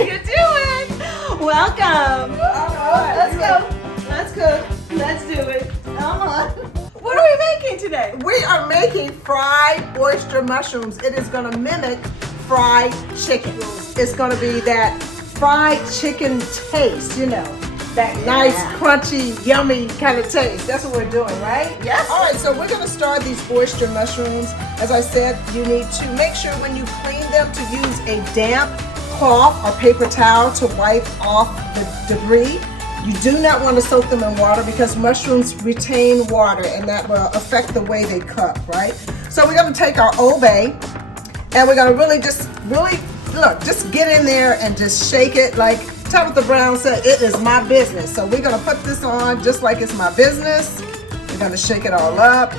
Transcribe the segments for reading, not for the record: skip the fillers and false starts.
you doing? Welcome. All right, let's go. Let's cook. Let's do it. Come on. What are we making today? We are making fried oyster mushrooms. It is going to mimic fried chicken. It's going to be that fried chicken taste, you know, that nice, crunchy, yummy kind of taste. That's what we're doing, right? Yes. All right, so we're going to start these oyster mushrooms. As I said, you need to make sure when you clean them to use a damp cloth or paper towel to wipe off the debris. You do not want to soak them in water because mushrooms retain water and that will affect the way they cook, right? So we're going to take our Old Bay and we're going to just get in there and just shake it like Tabitha Brown said, it is my business. So we're going to put this on just like it's my business. We're going to shake it all up.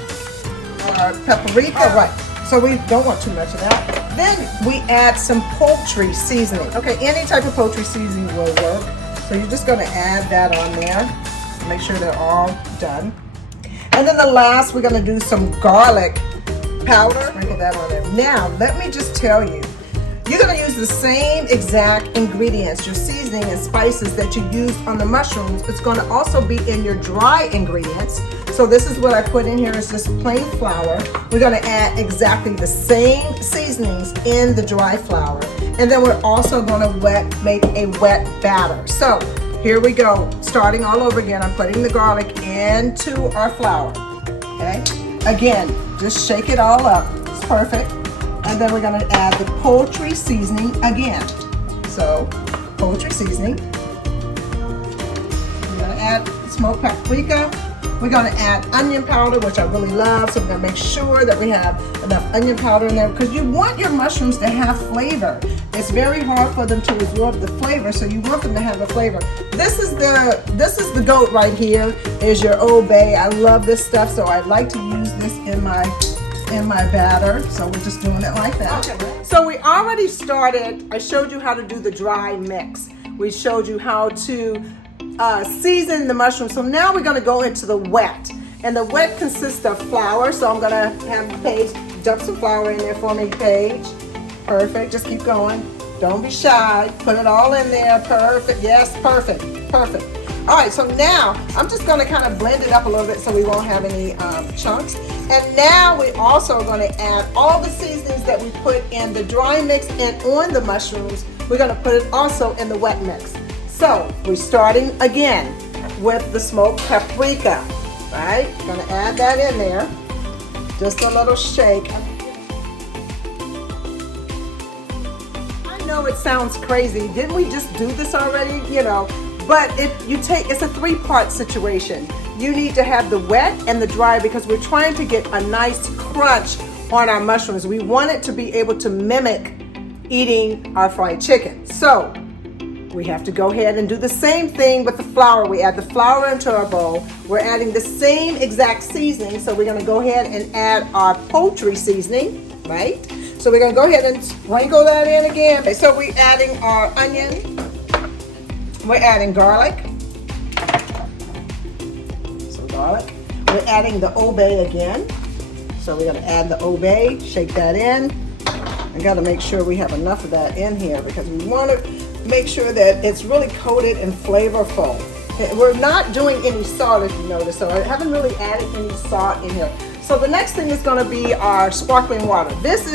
Our paprika, right. So we don't want too much of that. Then we add some poultry seasoning. Okay, any type of poultry seasoning will work. So you're just going to add that on there. Make sure they're all done. And then the last, we're going to do some garlic powder. Sprinkle that on there. Now, let me just tell you, you're going to use the same exact ingredients, your seasoning and spices that you used on the mushrooms. It's going to also be in your dry ingredients. So this is what I put in here is just plain flour. We're going to add exactly the same seasonings in the dry flour. And then we're also going to make a wet batter. So here we go. Starting all over again, I'm putting the garlic into our flour. Okay. Again, just shake it all up. It's perfect. And then we're going to add the poultry seasoning again. So poultry seasoning. We're going to add smoked paprika. We're going to add onion powder, which I really love. So we're going to make sure that we have enough onion powder in there because you want your mushrooms to have flavor. It's very hard for them to absorb the flavor, so you want them to have a flavor. This is the goat right here. Is your Old Bay. I love this stuff, so I like to use this in my batter. So we're just doing it like that. Okay. So we already started. I showed you how to do the dry mix. We showed you how to season the mushrooms. So now we're going to go into the wet. And the wet consists of flour. So I'm going to have Paige dump some flour in there for me, Paige. Perfect. Just keep going. Don't be shy. Put it all in there. Perfect. Yes, perfect. Perfect. All right, so now I'm just going to kind of blend it up a little bit so we won't have any chunks. And now we also are going to add all the seasonings that we put in the dry mix and on the mushrooms. We're going to put it also in the wet mix. So we're starting again with the smoked paprika, right? Going to add that in there. Just a little shake. I know it sounds crazy. Didn't we just do this already? You know, but it's a three-part situation. You need to have the wet and the dry because we're trying to get a nice crunch on our mushrooms. We want it to be able to mimic eating our fried chicken. So we have to go ahead and do the same thing with the flour. We add the flour into our bowl. We're adding the same exact seasoning. So we're going to go ahead and add our poultry seasoning, right? So we're going to go ahead and sprinkle that in again. Okay, so we're adding our onion. We're adding garlic. Some garlic. We're adding the Old Bay again. So we're going to add the Old Bay, shake that in. I got to make sure we have enough of that in here because we want to make sure that it's really coated and flavorful. We're not doing any salt, if you notice, so I haven't really added any salt in here. So the next thing is going to be our sparkling water. This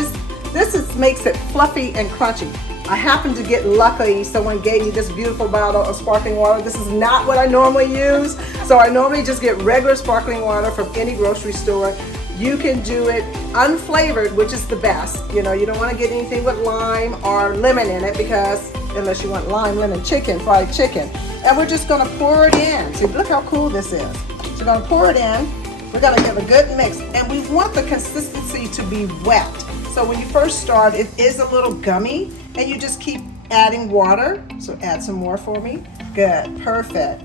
makes it fluffy and crunchy. I happened to get lucky. Someone gave me this beautiful bottle of sparkling water. This is not what I normally use. So I normally just get regular sparkling water from any grocery store. You can do it unflavored, which is the best. You know, you don't want to get anything with lime or lemon in it because unless you want lime, lemon chicken, fried chicken. And we're just going to pour it in. See, look how cool this is. So we're going to pour it in. We're going to give a good mix. And we want the consistency to be wet. So when you first start, it is a little gummy. And you just keep adding water. So add some more for me. Good. Perfect.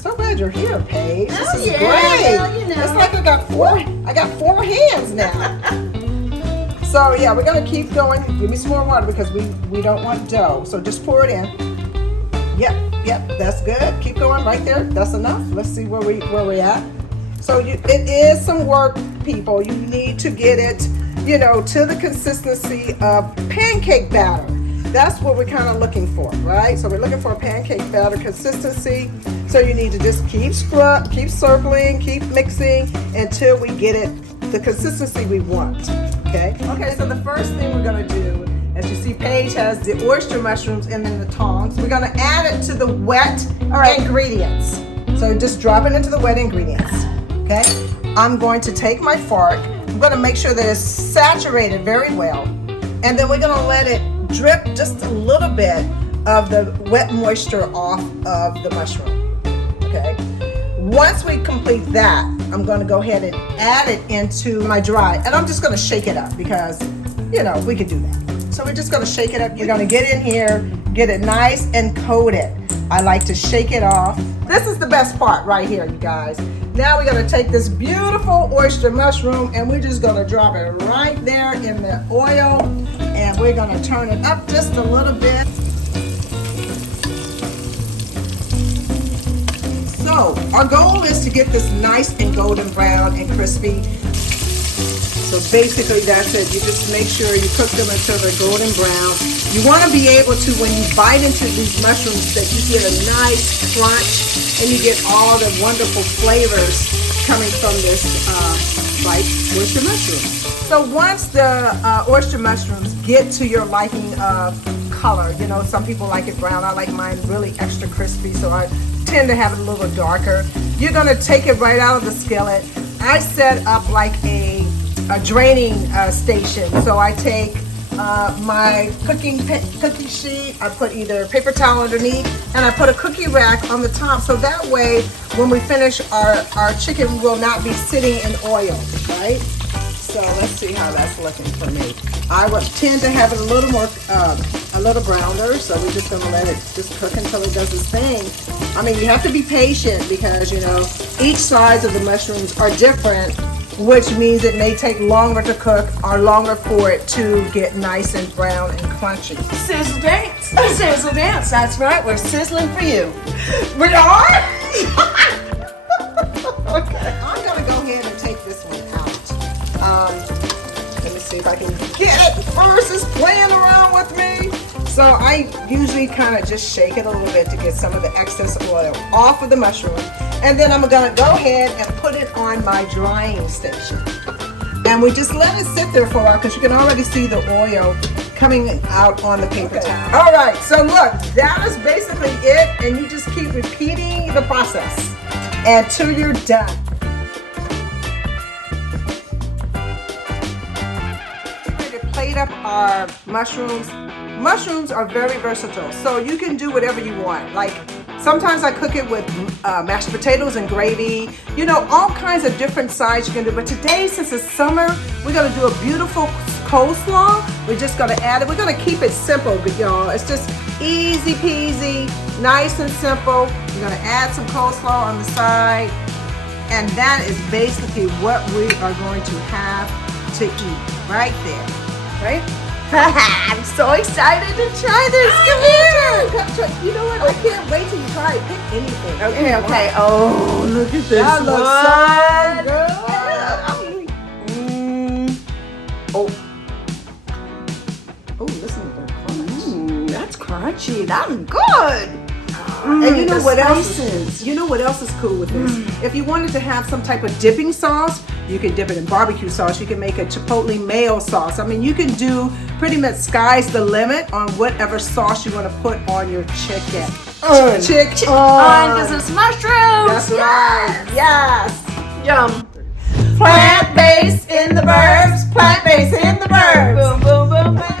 So glad you're here, Paige. This is great. Well, you know. It's like I got four hands now. So yeah, we're gonna keep going. Give me some more water because we don't want dough. So just pour it in. Yep, that's good. Keep going right there. That's enough. Let's see where we're at. So it is some work, people. You need to get it, you know, to the consistency of pancake batter. That's what we're kind of looking for, right? So we're looking for a pancake batter consistency. So you need to just keep circling, keep mixing until we get it the consistency we want. Okay. Okay. So the first thing we're gonna do, as you see, Paige has the oyster mushrooms and then the tongs. We're gonna add it to the wet ingredients. So just drop it into the wet ingredients. Okay. I'm going to take my fork. I'm gonna make sure that it's saturated very well, and then we're gonna let it drip just a little bit of the wet moisture off of the mushroom. Okay. Once we complete that, I'm going to go ahead and add it into my dry, and I'm just going to shake it up because, you know, we can do that. So we're just going to shake it up. You're going to get in here, get it nice and coated. I like to shake it off. This is the best part right here, you guys. Now we're going to take this beautiful oyster mushroom and we're just going to drop it right there in the oil, and we're going to turn it up just a little bit. So our goal is to get this nice and golden brown and crispy. So basically that's it. You just make sure you cook them until they're golden brown. You want to be able to, when you bite into these mushrooms, that you get a nice crunch and you get all the wonderful flavors coming from this oyster mushroom. So once the oyster mushrooms get to your liking of color, you know, some people like it brown. I like mine really extra crispy, so I tend to have it a little darker. You're going to take it right out of the skillet. I set up like a draining station. So I take my cookie sheet, I put either paper towel underneath, and I put a cookie rack on the top, so that way when we finish our chicken will not be sitting in oil, right? So let's see how that's looking for me. I would tend to have it a little more, a little browner, so we're just gonna let it just cook until it does its thing. I mean, you have to be patient because, you know, each size of the mushrooms are different, which means it may take longer to cook or longer for it to get nice and brown and crunchy. Sizzle dance. Sizzle dance. That's right. We're sizzling for you. We are? Okay. I'm gonna go ahead and take this one out. Let me see if I can get it first. It's playing around with me. So I usually kind of just shake it a little bit to get some of the excess oil off of the mushroom. And then I'm gonna go ahead and put it on my drying station. And we just let it sit there for a while because you can already see the oil coming out on the paper towel. All right, so look, that is basically it. And you just keep repeating the process until you're done. Plate up our mushrooms. Mushrooms are very versatile, so you can do whatever you want. Like sometimes I cook it with mashed potatoes and gravy, you know, all kinds of different sides you can do. But today, since it's summer, we're gonna do a beautiful coleslaw. We're just gonna add it. We're gonna keep it simple, y'all. It's just easy peasy, nice and simple. We're gonna add some coleslaw on the side, and that is basically what we are going to have to eat right there. Right? I'm so excited to try this. Come here. You know what? I can't wait till you try it. Pick anything. Okay, okay. Oh, look at this That one. looks so good. Oh, listen to that crunch. That's crunchy. That's good. And you know the what spices. else? You know what else is cool with this? If you wanted to have some type of dipping sauce, you can dip it in barbecue sauce. You can make a chipotle mayo sauce. I mean, you can do pretty much sky's the limit on whatever sauce you want to put on your chicken. Chicken. Because it's mushrooms. That's right. Yes. Yum. Plant-based in the burbs. Plant-based in the burbs. Boom, boom, boom, boom.